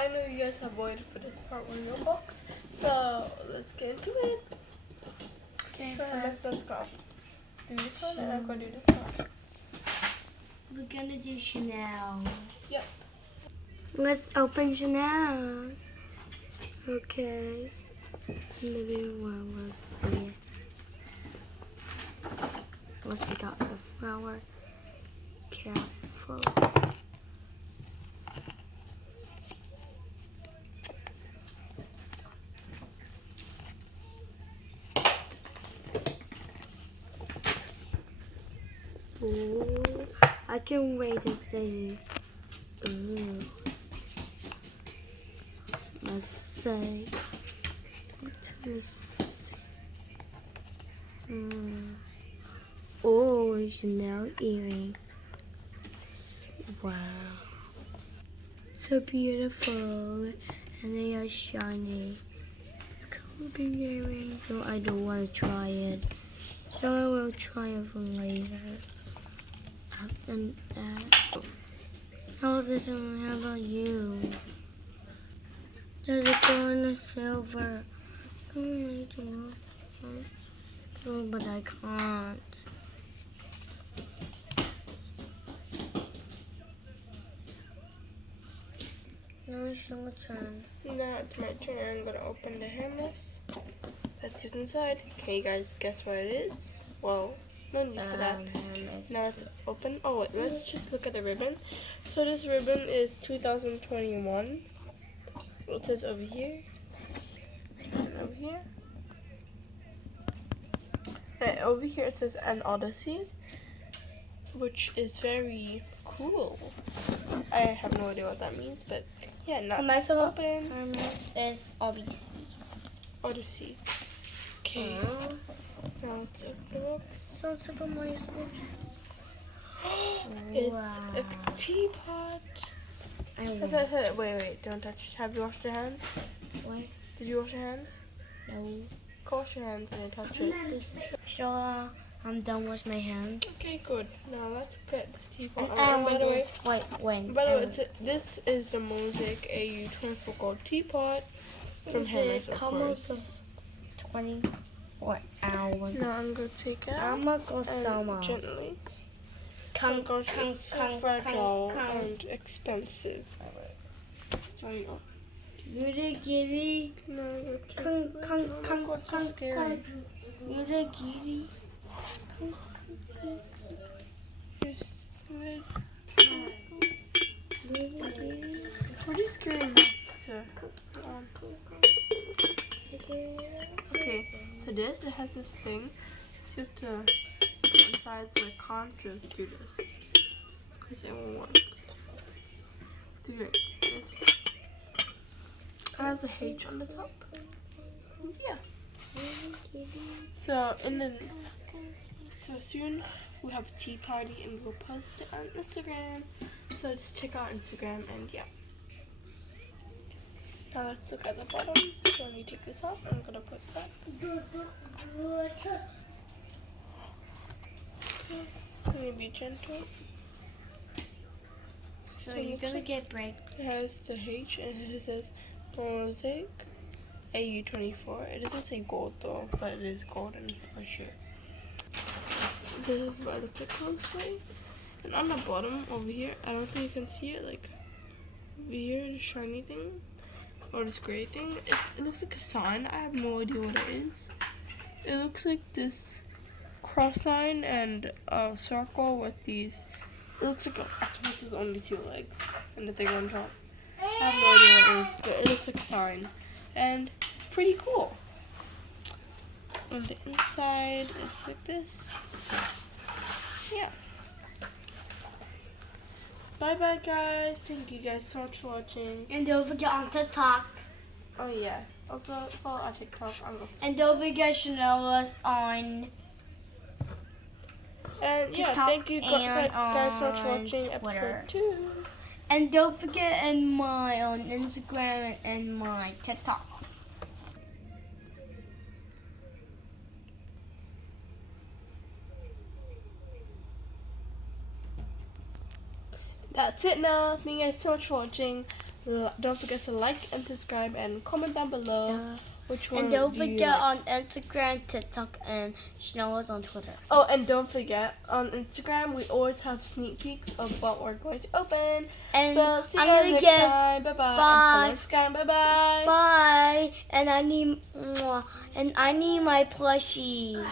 I know you guys have waited for this part 1 of your box, so let's get into it. Okay, so first let's go. Do this one and I'm going to do this one. we're gonna do Chanel. Yep. Let's open Chanel. Okay. Maybe let's see. Let's take out the flower. Careful. Ooh, I can wait and see. Ooh. Mosaique. Let's see. Oh, Chanel earring. Wow. So beautiful. And they are shiny. Cool big earrings. So I don't want to try it. So I will try it for later. And that. Oh, this one, how about you? There's a gold and a silver. Oh, but I can't. Now it's your turn. Now it's my turn. I'm going to open the Hermes. Let's see what's inside. Can you guys guess what it is? Well, no need for that. Now it's open. Oh, wait, let's just look at the ribbon. So this ribbon is 2021. It says over here. And over here. And over here it says an Odyssey, which is very cool. I have no idea what that means, but yeah, now it's open. Hermes is Odyssey. Odyssey. Okay. Now let's open the box. So Super Mario Odyssey. It's a teapot. Wait, don't touch. Have you washed your hands? What? Did you wash your hands? No. Go wash your hands and then touch it. Sure, I'm done with my hands. Okay, good. Now let's get this teapot. And by the way, by the way, this is the Mosaique AU24 gold teapot from Hermes, of course. 24 hours. Now I'm gonna take it out I'm gonna go so and gently. Oh gosh, it's so fragile and expensive. I know. Giddy giddy. No, It's so scary. Giddy giddy. Here's the lid. Pretty scary enough to. Okay, so this, it has this thing. So you have to put it inside, so I can't just do this. Because it won't work. Do this. It has a H on the top. Yeah. So, so soon we'll have a tea party and we'll post it on Instagram. So just check out Instagram and yeah. Now let's look at the bottom. So let me take this off. I'm gonna put that. Okay. Let me be gentle. So you're gonna get break. It has the H and it says Mosaique AU24. It doesn't say gold though, but it is golden for sure. This is what it looks like closely. And on the bottom over here, I don't think you can see it, like over here, the shiny thing. Or this gray thing. It looks like a sign. I have no idea what it is. It looks like this cross sign and a circle with these. It looks like an octopus with only 2 legs and the thing on top. I have no idea what it is, but it looks like a sign. And it's pretty cool. On the inside, it's like this. Yeah. Bye bye guys. Thank you guys so much for watching. And don't forget on TikTok. Oh yeah. Also follow our TikTok. And don't forget Chanel us on And yeah, TikTok thank you guys so much for watching Twitter. episode 2. And don't forget in my on Instagram and my TikTok. That's it now. Thank you guys so much for watching. Don't forget to like and subscribe and comment down below which one And don't do you forget like. on Instagram, TikTok, and Chanel is on Twitter. Oh, and don't forget on Instagram we always have sneak peeks of what we're going to open. And So see you I'm guys gonna next get time. Bye bye. bye. And follow Instagram. Bye bye. Bye. And I need my plushie.